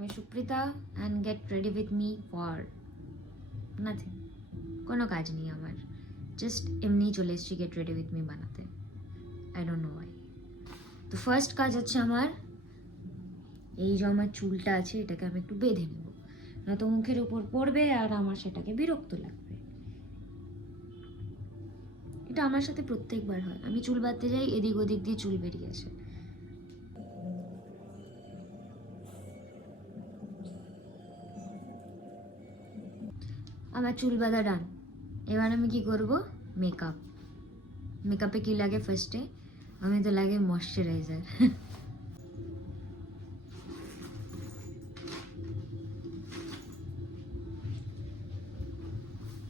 আমি Suprita and get ready with me for nothing. কোনো কাজ নেই আমার, জাস্ট এমনি চলে এসেছি গেট রেডি উইথ মি বানাতে। I don't know why. তো ফার্স্ট কাজ হচ্ছে আমার, এই যে আমার চুলটা আছে এটাকে আমি একটু বেঁধে নেব, নয়তো মুখের উপর পড়বে আর আমার সেটাকে বিরক্ত লাগবে। এটা আমার সাথে প্রত্যেকবার হয়, আমি চুল বাঁধতে যাই এদিক ওদিক দিয়ে চুল বেরিয়ে আসে। আমার চুল বাঁধা ডান। এবার আমি কি করব, মেকআপ। মেকআপে কি লাগে ফার্স্টে, আমি তো লাগে ময়শ্চারাইজার।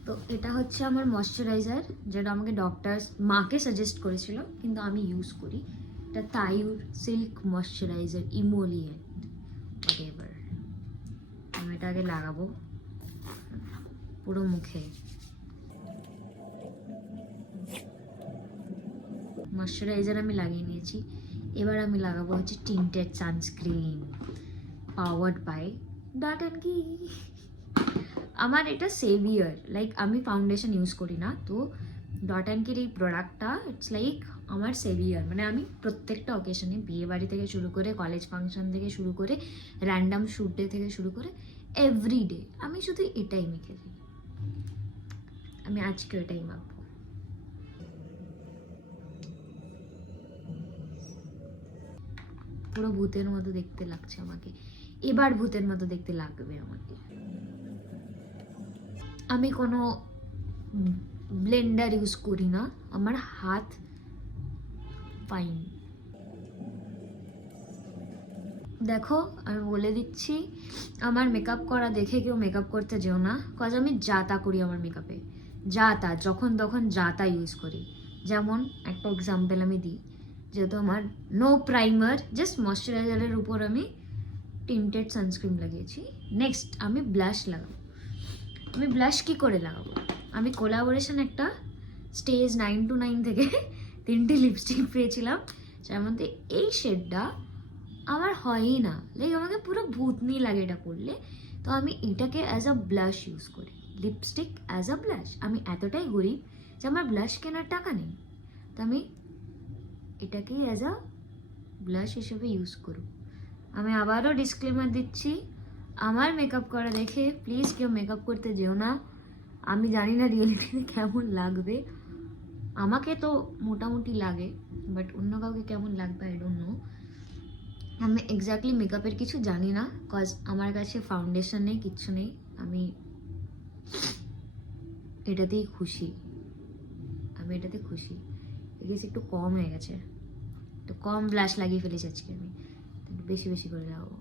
তো এটা হচ্ছে আমার ময়শ্চারাইজার, যেটা আমাকে ডক্টর মাকে সাজেস্ট করেছিল, কিন্তু আমি ইউজ করি। এটা তাইউর সিল্ক ময়শ্চারাইজার ইমোলিয়েন্ট হোয়াটএভার। আমি এটা আগে লাগাবো পুরো মুখে। ময়শ্চারাইজার আমি লাগিয়ে নিয়েছি, এবার আমি লাগাবো হচ্ছে tinted sunscreen powered by dot and key. আমার এটা সেভিয়ার, লাইক আমি ফাউন্ডেশন ইউজ করি না, তো ডট অ্যান্ড কির এই প্রোডাক্টটা ইটস লাইক আমার সেভিয়ার। মানে আমি প্রত্যেকটা অকেশনে, বিয়ে বাড়ি থেকে শুরু করে, কলেজ ফাংশন থেকে শুরু করে, র্যান্ডাম শ্যুট ডে থেকে শুরু করে, এভরিডে আমি শুধু এটাই মেখে দিই। আমি আজকে এটাই মাখবো। পুরো ভূতের মতো দেখতে লাগছে আমাকে, এবার ভূতের মতো দেখতে লাগবে আমাকে। আমি কোনো ব্লেন্ডার ইউজ করি না, আমার হাত ফাইন। দেখো আমি বলে দিচ্ছি, আমার মেকআপ করা দেখে কেউ মেকআপ করতে যেও না, কজ আমি যা তা করি আমার মেকআপে, যা তা, যখন তখন যা তা ইউজ করি। যেমন একটা এক্সাম্পল আমি দিই, যেহেতু আমার নো প্রাইমার, জাস্ট ময়শ্চারাইজারের উপর আমি টিন্টেড সানস্ক্রিন লাগিয়েছি। নেক্সট আমি ব্লাশ লাগাবো। আমি ব্লাশ কি করে লাগাবো, আমি কোলাবোরেশন একটা স্টেজ 9 to 9 থেকে 3টে লিপস্টিক পেয়েছিলাম, যার মধ্যে এই শেডটা আমার হয়ই না, লাইক আমাকে পুরো ভূতনি লাগে এটা পরলে। তো আমি এটাকে অ্যাজ আ ব্লাশ ইউজ করি, লিপস্টিক অ্যাজ আ ব্লাশ। আমি এতটাই গরিব যে আমার ব্লাশ কেনার টাকা নেই, তো আমি এটাকেই অ্যাজ আ ব্লাশ হিসেবে ইউজ করব। আমি আবারও ডিসক্লেমার দিচ্ছি, আমার মেকআপ করা দেখে প্লিজ কেউ মেকআপ করতে যেও না। আমি জানি না রিয়েলিটিতে কেমন লাগবে, আমাকে তো মোটামুটি লাগে, বাট অন্য কাউকে কেমন লাগবে আই ডোন্ট নো। আমি এক্স্যাক্টলি মেকআপের কিছু জানি না, কজ আমার কাছে ফাউন্ডেশন নেই, কিচ্ছু নেই। আমি এটাতেই খুশি, আমি এটাতে খুশি। এগেছে একটু কম হয়ে গেছে, একটু কম ব্লাশ লাগিয়ে ফেলেছি আজকে আমি, একটু বেশি বেশি করে লাগাবো।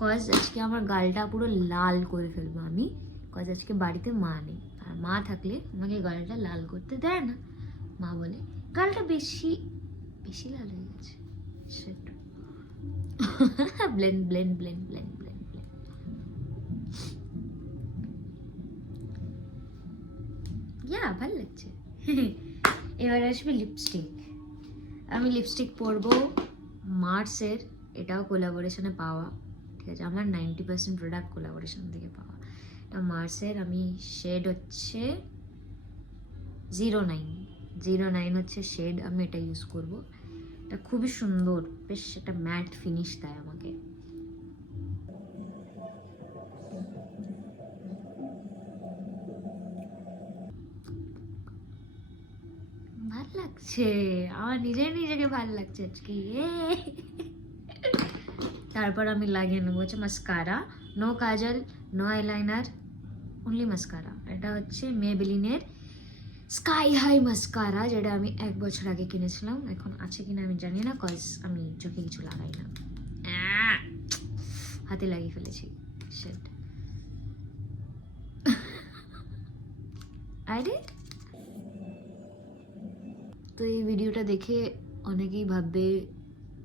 কজ আজকে আমার গালটা পুরো লাল করে ফেলবো আমি, কজ আজকে বাড়িতে মা নেই, আর মা থাকলে আমাকে গালটা লাল করতে দেয় না। মা বলে গালটা বেশি বেশি লাল হয়ে গেছে, সেটা blend blend blend blend blend blend. Yeah ভাল লাগছে। এবার আসবে লিপস্টিক। আমি লিপস্টিক পরবো মার্সের, এটাও কোলাবোরেশনে পাওয়া, ঠিক আছে। আমার 90% প্রোডাক্ট কোলাবোরেশন থেকে পাওয়া। এটা মার্সের, আমি শেড হচ্ছে 09 হচ্ছে শেড, আমি এটা ইউজ করব। এটা খুবই সুন্দর, বেশ একটা ম্যাট ফিনিশ দেয় আমাকে। ভাল লাগছে, আমার নিজেকে ভাল লাগছে আজকে। তারপর আমি লাগিয়ে নেবো হচ্ছে মাস্কারা, নো কাজল, নো আইলাইনার, অনলি মাস্কারা। এটা হচ্ছে মেবেলিনের স্কাই হাই মাস্কারা, যেটা আমি 1 বছর আগে কিনেছিলাম, এখন আছে কিনা আমি জানি না, কজ আমি চোখে কিছু লাগাই না। হাতে লাগিয়ে ফেলেছি, সেট। আরে তো এই ভিডিওটা দেখে অনেকেই ভাববে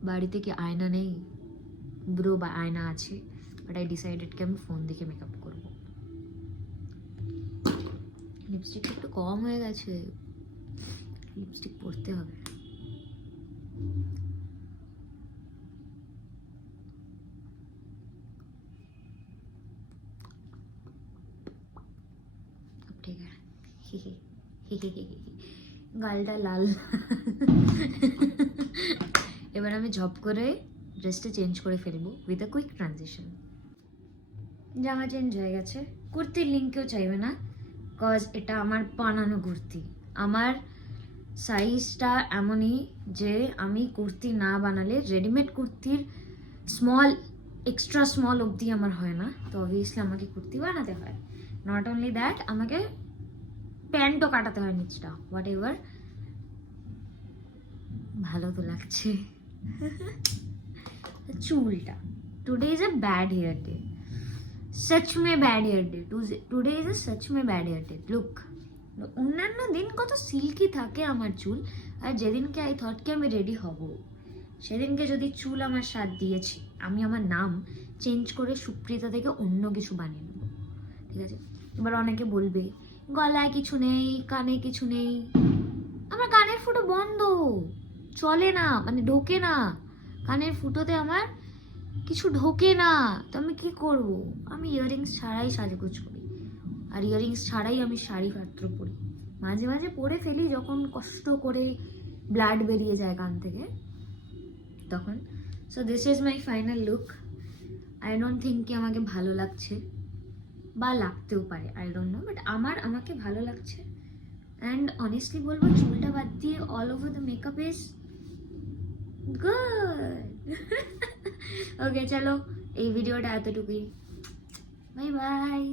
বাড়িতে কি আয়না নেই, ব্রো বা আয়না আছে, বাট আই ডিসাইডেড কি আমি ফোন দেখে মেকআপ করবো। লিপস্টিকটা একটু কম হয়ে গেছে, লিপস্টিক পরতে হবে। গালটা লাল। এবার আমি ঝপ করে ড্রেসটা চেঞ্জ করে ফেলবো উইথ আ কুইক ট্রানজিশন। জামা চেঞ্জ হয়ে গেছে, কুর্তির লিঙ্ক কেউ চাইবে না, কজ এটা আমার বানানো কুর্তি। আমার সাইজটা এমনই যে আমি কুর্তি না বানালে রেডিমেড কুর্তির স্মল এক্সট্রা স্মল অবধি আমার হয় না, তো অবভিয়াসলি আমাকে কুর্তি বানাতে হয়। নট অনলি দ্যাট, আমাকে প্যান্টও কাটাতে হয় নিচটা, হোয়াট এভার। ভালো তো লাগছে। চুলটা, today is a bad hair day, सच में bad hair day, today is a सच में बैड हेयर डे। लुक, অন্যান্য দিন কত সিল্কি থাকে আমার চুল, আর যেদিনকে আই থট কি আমি রেডি হব, সেদিনকে যদি চুল আমার সাথ দিয়েছি, আমি আমার নাম চেঞ্জ করে সুপ্রিতা থেকে অন্য কিছু বানিয়ে নেব, ঠিক আছে? এবার অনেকে বলবে গলায় কিছু নেই, কানে কিছু নেই। আমার কানের ফুটো বন্ধ, চলে না, মানে ঢোকে না, কানের ফুটোতে আমার কিছু ঢোকে না, তো আমি কি করব? আমি ইয়াররিংস ছাড়াই সাজগোজ করি, আর ইয়াররিংস ছাড়াই আমি শাড়ি পাত্র পরি, মাঝে মাঝে পরে ফেলি যখন কষ্ট করে ব্লাড বেরিয়ে যায় কান থেকে তখন। So this is my final look. I don't think কি আমাকে ভালো লাগছে, বা লাগতেও পারে, আই ডোন্ট নো, বাট আমাকে ভালো লাগছে। অ্যান্ড অনেস্টলি বলবো, চুলটা বাদ দিয়ে all over the makeup is good. Okay, চলো এই ভিডিওটা এতটুকুই, বাই বাই।